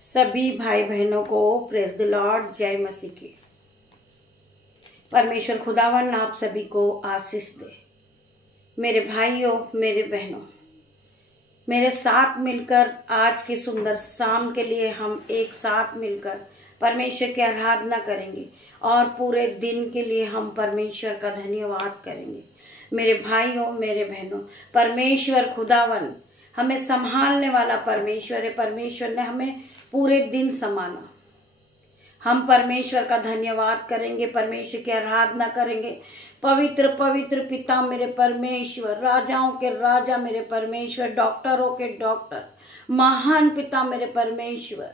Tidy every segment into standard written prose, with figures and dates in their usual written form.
सभी भाई बहनों को प्रेज द लॉर्ड, जय मसीह की। परमेश्वर खुदावन आप सभी को आशीष दे। मेरे भाइयों, मेरे बहनों, मेरे साथ मिलकर आज की सुंदर शाम के लिए हम एक साथ मिलकर परमेश्वर की आराधना करेंगे और पूरे दिन के लिए हम परमेश्वर का धन्यवाद करेंगे। मेरे भाइयों, मेरे बहनों, परमेश्वर खुदावन हमें संभालने वाला परमेश्वर है। परमेश्वर ने हमें पूरे दिन संभाला। हम परमेश्वर का धन्यवाद करेंगे, परमेश्वर की आराधना करेंगे। पवित्र पवित्र पिता मेरे परमेश्वर, राजाओं के राजा मेरे परमेश्वर, डॉक्टरों के डॉक्टर, महान पिता मेरे परमेश्वर,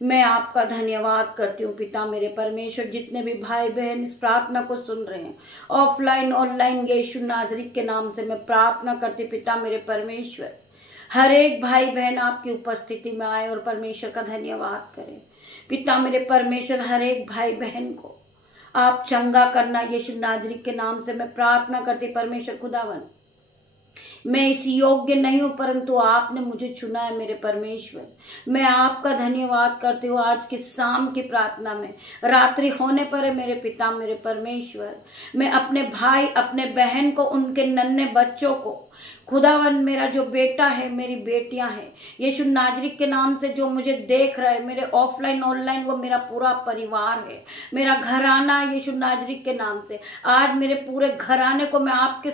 मैं आपका धन्यवाद करती हूँ पिता मेरे परमेश्वर। जितने भी भाई बहन इस प्रार्थना को सुन रहे हैं, ऑफलाइन ऑनलाइन, यीशु नाजरी के नाम से मैं प्रार्थना करती पिता मेरे परमेश्वर, हर एक भाई बहन आपकी उपस्थिति में आए और परमेश्वर का धन्यवाद करें। पिता मेरे परमेश्वर, हर एक भाई बहन को आप चंगा करना, यीशु नाजरी के नाम से मैं प्रार्थना करती परमेश्वर खुदावन। मैं इस योग्य नहीं हूं, परंतु आपने मुझे चुना है मेरे परमेश्वर। मैं आपका धन्यवाद करती हूँ। आज की शाम की प्रार्थना में रात्रि होने पर है मेरे पिता मेरे परमेश्वर, मैं अपने भाई अपने बहन को, उनके नन्हे बच्चों को, खुदावन मेरा जो बेटा है, मेरी बेटियां हैं, यीशु नाजरी के नाम से जो मुझे देख रहे हैं, मेरे ऑफलाइन ऑनलाइन, वो मेरा पूरा परिवार है, मेरा घराना यीशु नाजरी के नाम से। आज मेरे पूरे घराने को मैं आपके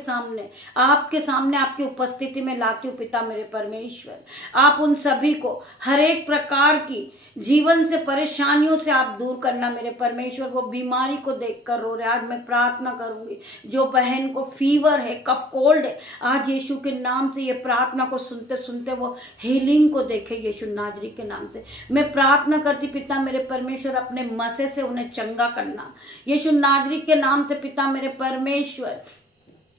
सामने आपकी उपस्थिति में लाती हूँ पिता मेरे परमेश्वर। आप उन सभी को हर एक प्रकार की जीवन से परेशानियों से आप दूर करना मेरे परमेश्वर। वो बीमारी को देखकर रो रहे, आज मैं प्रार्थना करूंगी। जो बहन को फीवर है, कफ कोल्ड है, आज यीशु के नाम से ये प्रार्थना को सुनते सुनते वो हीलिंग को देखे यीशु नाजरी के नाम से। मैं प्रार्थना करती पिता मेरे परमेश्वर, अपने मसे से उन्हें चंगा करना यीशु नाजरी के नाम से पिता मेरे परमेश्वर।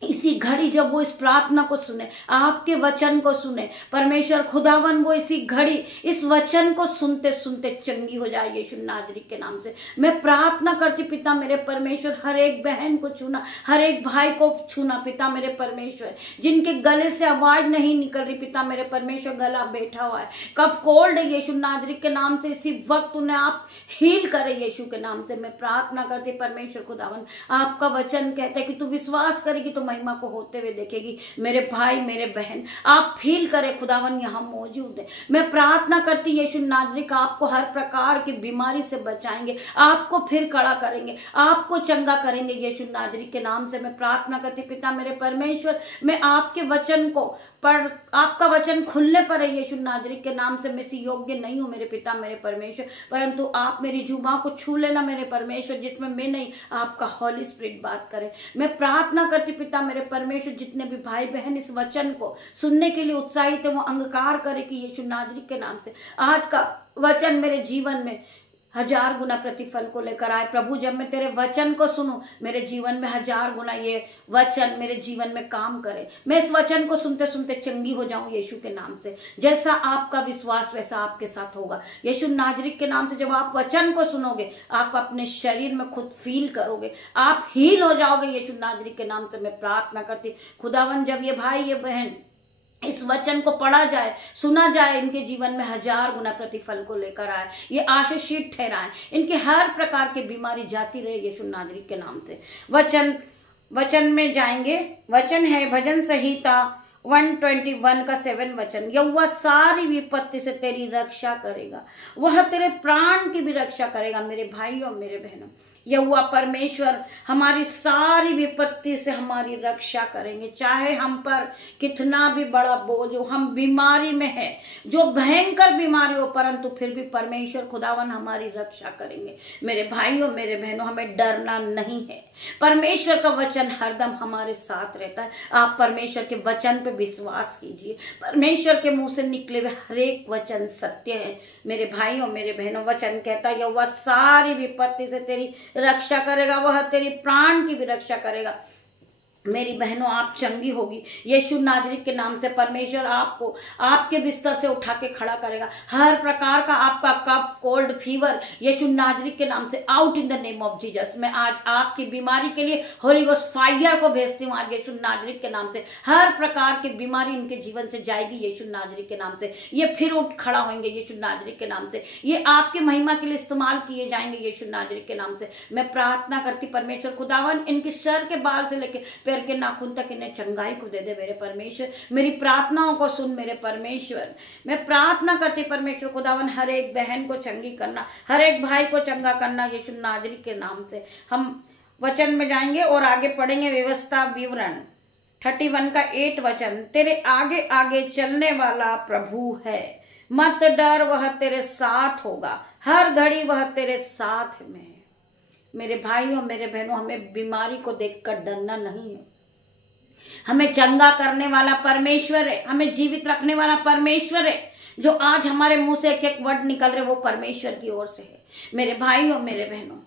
इसी घड़ी जब वो इस प्रार्थना को सुने, आपके वचन को सुने परमेश्वर खुदावन, वो इसी घड़ी इस वचन को सुनते सुनते चंगी हो जाए यीशु नाजरी के नाम से। मैं प्रार्थना करती पिता मेरे परमेश्वर, हर एक बहन को छूना, हर एक भाई को छूना पिता मेरे परमेश्वर। जिनके गले से आवाज नहीं निकल रही पिता मेरे परमेश्वर, गला बैठा हुआ है, कफ कोल्ड है यीशु नाजरी के नाम से, इसी वक्त उन्हें आप हील करे यीशु के नाम से। मैं प्रार्थना करती परमेश्वर खुदावन, आपका वचन कहता है कि तू विश्वास करेगी तो महिमा को होते हुए देखेगी। मेरे भाई मेरे बहन, आप फील करें खुदावन, यहाँ मौजूद है। मैं प्रार्थना करती यीशु नाजरी का, आपको हर प्रकार की बीमारी से बचाएंगे, आपको फिर खड़ा करेंगे, आपको चंगा करेंगे यीशु नाजरी के नाम से। मैं प्रार्थना करती पिता मेरे परमेश्वर, मैं आपके वचन को पर आपका वचन खुलने पर है यीशु नाजरी के नाम से। मैं इसी योग्य नहीं हूं मेरे पिता मेरे परमेश्वर, परंतु आप मेरी जुबान को छू लेना मेरे परमेश्वर, जिसमें मैं नहीं, आपका हॉली स्पिरिट बात करे। मैं प्रार्थना करती पिता मेरे परमेश्वर, जितने भी भाई बहन इस वचन को सुनने के लिए उत्साहित है, वो अंगीकार करे कि यीशु नाजरी के नाम से आज का वचन मेरे जीवन में 1000 गुना प्रतिफल को लेकर आए। प्रभु, जब मैं तेरे वचन को सुनूं, मेरे जीवन में 1000 गुना ये वचन मेरे जीवन में काम करे। मैं इस वचन को सुनते सुनते चंगी हो जाऊं यीशु के नाम से। जैसा आपका विश्वास वैसा आपके साथ होगा यीशु नाजरी के नाम से। जब आप वचन को सुनोगे, आप अपने शरीर में खुद फील करोगे, आप हील हो जाओगे यीशु नाजरी के नाम से। मैं प्रार्थना करती खुदावन, जब ये भाई ये बहन इस वचन को पढ़ा जाए, सुना जाए, इनके जीवन में 1000 गुना प्रतिफल को लेकर आए, ये आशीषित ठहराए, इनके हर प्रकार की बीमारी जाती रहे यीशु नाजरी के नाम से। वचन में जाएंगे। वचन है भजन संहिता 121 का 7 वचन, यहोवा सारी विपत्ति से तेरी रक्षा करेगा, वह तेरे प्राण की भी रक्षा करेगा। मेरे भाइयों मेरे बहनों, यहोवा परमेश्वर हमारी सारी विपत्ति से हमारी रक्षा करेंगे। चाहे हम पर कितना भी बड़ा बोझ हो, हम बीमारी में है, जो भयंकर बीमारी हो, परंतु फिर भी परमेश्वर खुदावन हमारी रक्षा करेंगे। मेरे भाइयों मेरे बहनों, हमें डरना नहीं है। परमेश्वर का वचन हरदम हमारे साथ रहता है। आप परमेश्वर के वचन पे विश्वास कीजिए। परमेश्वर के मुंह से निकले हुए हर एक वचन सत्य है। मेरे भाइयों मेरे बहनों, वचन कहता है यहोवा सारी विपत्ति से तेरी रक्षा करेगा, वह तेरी प्राण की भी रक्षा करेगा। मेरी बहनों आप चंगी होगी। यीशु नाजरीत के नाम से परमेश्वर आपको आपके बिस्तर से उठा के खड़ा करेगा। हर प्रकार का आपका कफ, कोल्ड, फीवर यीशु नाजरीत के नाम से out in the name of Jesus. मैं आज आपकी बीमारी के लिए होली गोस्ट फायर को भेजती हूँ आज यीशु नाजरीत के नाम से। हर प्रकार की बीमारी इनके जीवन से जाएगी यीशु नाजरीत के नाम से। ये फिर उठ खड़ा होंगे यीशु नाजरीत के नाम से। ये आपकी महिमा के लिए इस्तेमाल किए जाएंगे यीशु नाजरीत के नाम से। मैं प्रार्थना करती परमेश्वर खुदावन इनके सर के बाल से लेके पैर के नाखून तक इन्हें चंगाई को दे दे मेरे परमेश्वर। मेरी प्रार्थनाओं को सुन मेरे परमेश्वर। मैं प्रार्थना करती परमेश्वर खुदावन हर एक बहन को चंगी करना, हर एक भाई को चंगा करना यीशु नाजरीत के नाम से। हम वचन में जाएंगे और आगे पढ़ेंगे व्यवस्था विवरण 31 का 8 वचन। तेरे आगे आगे चलने वाला प्रभु है, मत डर वह तेरे साथ होगा, हर घड़ी वह तेरे साथ में। मेरे भाइयों मेरे बहनों, हमें बीमारी को देखकर डरना नहीं है। हमें चंगा करने वाला परमेश्वर है, हमें जीवित रखने वाला परमेश्वर है। जो आज हमारे मुंह से एक एक वर्ड निकल रहे वो परमेश्वर की ओर से है। मेरे भाइयों मेरे बहनों,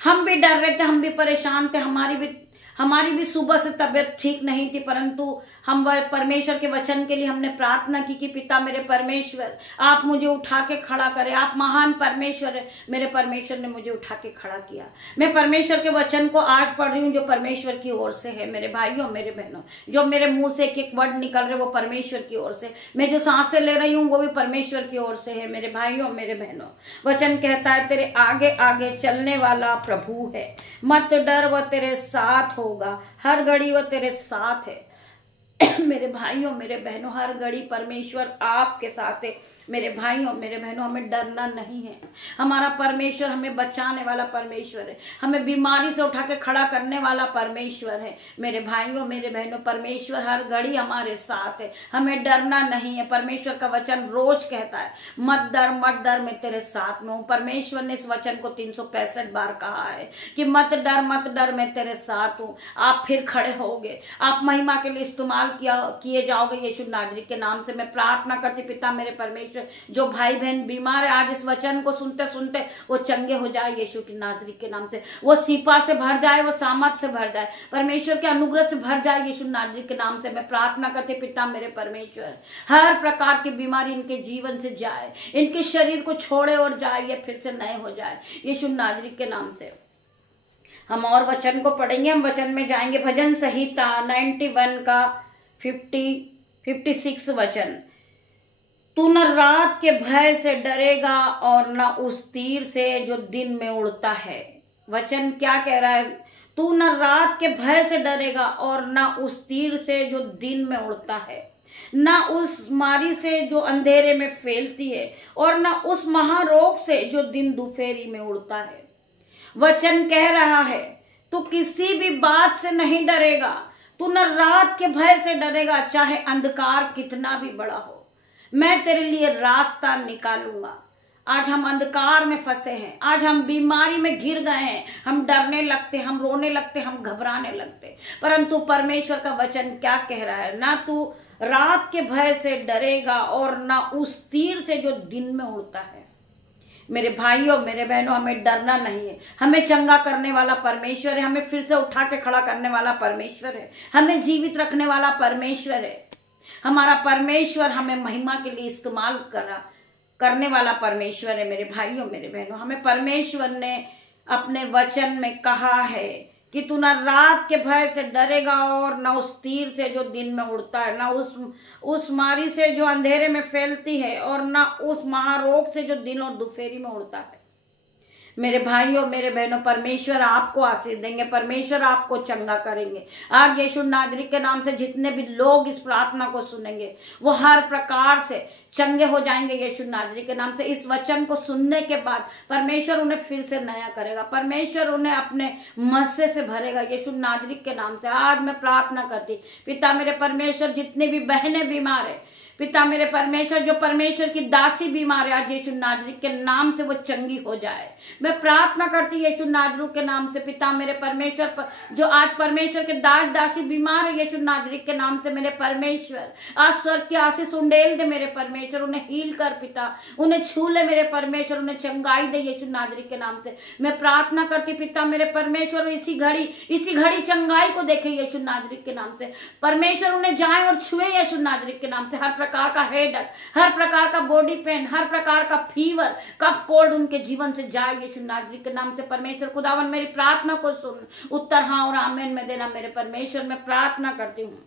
हम भी डर रहे थे, हम भी परेशान थे, हमारी भी सुबह से तबीयत ठीक नहीं थी, परंतु हम परमेश्वर के वचन के लिए हमने प्रार्थना की कि पिता मेरे परमेश्वर आप मुझे उठा के खड़ा करें। आप महान परमेश्वर है। मेरे परमेश्वर ने मुझे उठा के खड़ा किया। मैं परमेश्वर के वचन को आज पढ़ रही हूँ जो परमेश्वर की ओर से है। मेरे भाइयों मेरे बहनों, जो मेरे मुंह से एक एक वर्ड निकल रहे वो परमेश्वर की ओर से। मैं जो सांसें ले रही हूँ वो भी परमेश्वर की ओर से है। मेरे भाइयों मेरे बहनों, वचन कहता है तेरे आगे आगे चलने वाला प्रभु है, मत डर वह तेरे साथ होगा, हर घड़ी वह तेरे साथ है। मेरे भाइयों मेरे बहनों, हर घड़ी परमेश्वर आपके साथ है। मेरे भाइयों मेरे बहनों, हमें डरना नहीं है। हमारा परमेश्वर हमें बचाने वाला परमेश्वर है, हमें बीमारी से उठा के खड़ा करने वाला परमेश्वर है। मेरे भाइयों मेरे बहनों, परमेश्वर हर घड़ी हमारे साथ है, हमें डरना नहीं है। परमेश्वर का वचन रोज कहता है मत डर मैं तेरे साथ में हूँ। परमेश्वर ने इस वचन को 365 बार कहा है कि मत डर मैं तेरे साथ हूँ। आप फिर खड़े होगे, आप महिमा के लिए इस्तेमाल किए जाओगे यीशु नाजरीत के नाम से। मैं प्रार्थना करती पिता मेरे परमेश्वर, जो भाई बहन बीमार है आज इस वचन को सुनते सुनते वो चंगे हो जाए यीशु की नाजरीत के नाम से। वो शिफा से भर जाए, वो सामर्थ से भर जाए, परमेश्वर के अनुग्रह से भर जाए यीशु नाजरीत के नाम से। मैं प्रार्थना करती पिता मेरे परमेश्वर, हर प्रकार की बीमारी इनके जीवन से जाए, इनके शरीर को छोड़े और जाए, ये फिर से नए हो जाए यीशु नाजरीत के नाम से। हम और वचन को पढ़ेंगे। हम वचन में जाएंगे भजन संहिता 91 का 56 वचन। तू न रात के भय से डरेगा और न उस तीर से जो दिन में उड़ता है। वचन क्या कह रहा है? तू न रात के भय से डरेगा और न उस तीर से जो दिन में उड़ता है, न उस मारी से जो अंधेरे में फैलती है, और न उस महारोग से जो दिन दोपहरी में उड़ता है। वचन कह रहा है तू किसी भी बात से नहीं डरेगा। तू न रात के भय से डरेगा, चाहे अंधकार कितना भी बड़ा हो, मैं तेरे लिए रास्ता निकालूंगा। आज हम अंधकार में फंसे हैं, आज हम बीमारी में घिर गए हैं, हम डरने लगते, हम रोने लगते, हम घबराने लगते, परंतु परमेश्वर का वचन क्या कह रहा है? ना तू रात के भय से डरेगा और ना उस तीर से जो दिन में उड़ता है। मेरे भाइयों मेरे बहनों, हमें डरना नहीं है। हमें चंगा करने वाला परमेश्वर है, हमें फिर से उठा के खड़ा करने वाला परमेश्वर है, हमें जीवित रखने वाला परमेश्वर है। हमारा परमेश्वर हमें महिमा के लिए इस्तेमाल करने वाला परमेश्वर है। मेरे भाइयों मेरे बहनों, हमें परमेश्वर ने अपने वचन में कहा है कि तू ना रात के भय से डरेगा और ना उस तीर से जो दिन में उड़ता है, ना उस मारी से जो अंधेरे में फैलती है, और ना उस महारोग से जो दिन और दोपहरी में उड़ता है। मेरे भाइयों मेरे बहनों, परमेश्वर आपको आशीष देंगे, परमेश्वर आपको चंगा करेंगे। आज यीशु नाजरीत के नाम से जितने भी लोग इस प्रार्थना को सुनेंगे वो हर प्रकार से चंगे हो जाएंगे यीशु नाजरीत के नाम से। इस वचन को सुनने के बाद परमेश्वर उन्हें फिर से नया करेगा, परमेश्वर उन्हें अपने मस्से से भरेगा यीशु नाजरीत के नाम से। आज मैं प्रार्थना करती पिता मेरे परमेश्वर, जितने भी बहनें बीमार है पिता मेरे परमेश्वर, जो परमेश्वर की दासी बीमार है आज यीशु नाजरी के नाम से वो चंगी हो जाए। मैं प्रार्थना करती यीशु नाजरू के नाम से पिता मेरे परमेश्वर, जो आज परमेश्वर के दास दासी बीमार है यीशु नाजरी के नाम से मेरे परमेश्वर, आज स्वर्ग की आशीष उंडेल दे मेरे परमेश्वर, उन्हें हील कर पिता, उन्हें छू ले मेरे परमेश्वर, उन्हें चंगाई दे यीशु नाजरी के नाम से। मैं प्रार्थना करती पिता मेरे परमेश्वर, इसी घड़ी चंगाई को देखे यीशु नाजरी के नाम से परमेश्वर, उन्हें जाए और छुए यीशु नाजरी के नाम से। हर प्रकार का हेडेक, हर प्रकार का बॉडी पेन, हर प्रकार का फीवर, कफ कोल्ड उनके जीवन से जाए यीशु नाजरी के नाम से। परमेश्वर खुदावन मेरी प्रार्थना को सुन, उत्तर हाँ और आमीन में देना मेरे परमेश्वर। मैं प्रार्थना करती हूँ।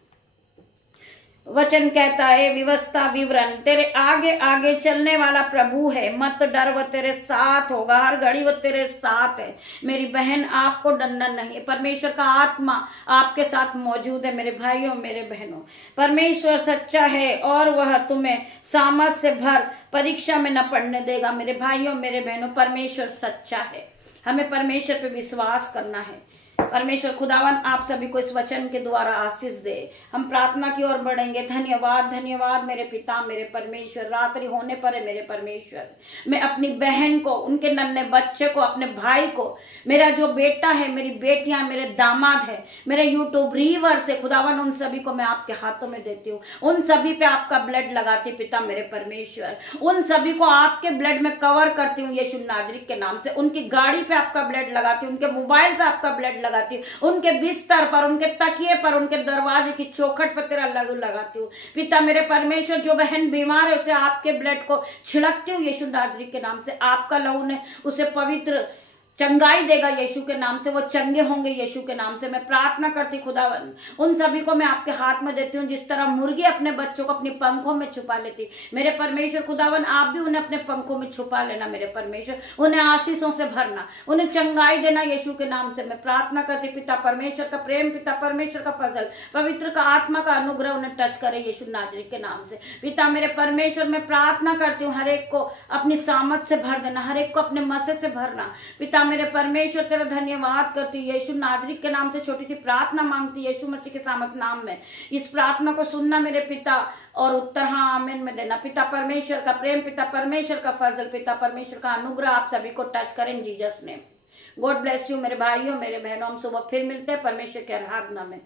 वचन कहता है, व्यवस्था विवरण, तेरे आगे आगे चलने वाला प्रभु है, मत डर, वो तेरे साथ होगा, हर घड़ी वो तेरे साथ है। मेरी बहन, आपको डरना नहीं है, परमेश्वर का आत्मा आपके साथ मौजूद है। मेरे भाइयों मेरे बहनों, परमेश्वर सच्चा है और वह तुम्हें सामर्थ से भर परीक्षा में न पड़ने देगा। मेरे भाइयों मेरे बहनों, परमेश्वर सच्चा है, हमें परमेश्वर पे विश्वास करना है। परमेश्वर खुदावन आप सभी को इस वचन के द्वारा आशीष दे। हम प्रार्थना की ओर बढ़ेंगे। धन्यवाद धन्यवाद मेरे पिता मेरे परमेश्वर। रात्रि होने पर है मेरे परमेश्वर, मैं अपनी बहन को, उनके नन्हे बच्चे को, अपने भाई को, मेरा जो बेटा है, मेरी बेटियां, मेरे दामाद है, मेरे यूट्यूब रीवर से खुदावन, उन सभी को मैं आपके हाथों में देती हूँ। उन सभी पे आपका ब्लड लगाती पिता मेरे परमेश्वर, उन सभी को आपके ब्लड में कवर करती हूँ यीशु नाजरी के नाम से। उनकी गाड़ी पे आपका ब्लड लगाती हूँ, उनके मोबाइल पे आपका ब्लड लगाती हूँ, उनके बिस्तर पर, उनके तकिए पर, उनके दरवाजे की चौखट पर तेरा लहू लगाती हूँ पिता मेरे परमेश्वर। जो बहन बीमार है उसे आपके ब्लड को छिड़कती हूँ यीशु नाजरी के नाम से। आपका लहू ने उसे पवित्र चंगाई देगा यीशु के नाम से, वो चंगे होंगे यीशु के नाम से। मैं प्रार्थना करती खुदावन, उन सभी को मैं आपके हाथ में देती हूँ। जिस तरह मुर्गी अपने बच्चों को अपनी पंखों में छुपा लेती, मेरे परमेश्वर खुदावन आप भी उन्हें अपने पंखों में छुपा लेना मेरे परमेश्वर। उन्हें आशीषों से भरना, उन्हें चंगाई देना यीशु के नाम से। मैं प्रार्थना करती पिता परमेश्वर का प्रेम, पिता परमेश्वर का फजल, पवित्र का आत्मा का अनुग्रह उन्हें टच करे यीशु नाजरी के नाम से। पिता मेरे परमेश्वर मैं प्रार्थना करती हूँ, हर एक को अपनी सामर्थ से भर देना, हर एक को अपने मसे से भरना पिता मेरे परमेश्वर। तेरा धन्यवाद करती हूँ यीशु नाजरी के नाम से। छोटी सी प्रार्थना मांगती यीशु मसीह के सामर्थ नाम में। इस प्रार्थना को सुनना मेरे पिता और उत्तर हाँ आमीन में देना। पिता परमेश्वर का प्रेम, पिता परमेश्वर का फजल, पिता परमेश्वर का अनुग्रह आप सभी को टच करें जीसस ने। गॉड ब्लेस यू मेरे भाइयों मेरे बहनों। हम सुबह फिर मिलते हैं परमेश्वर की आराधना में।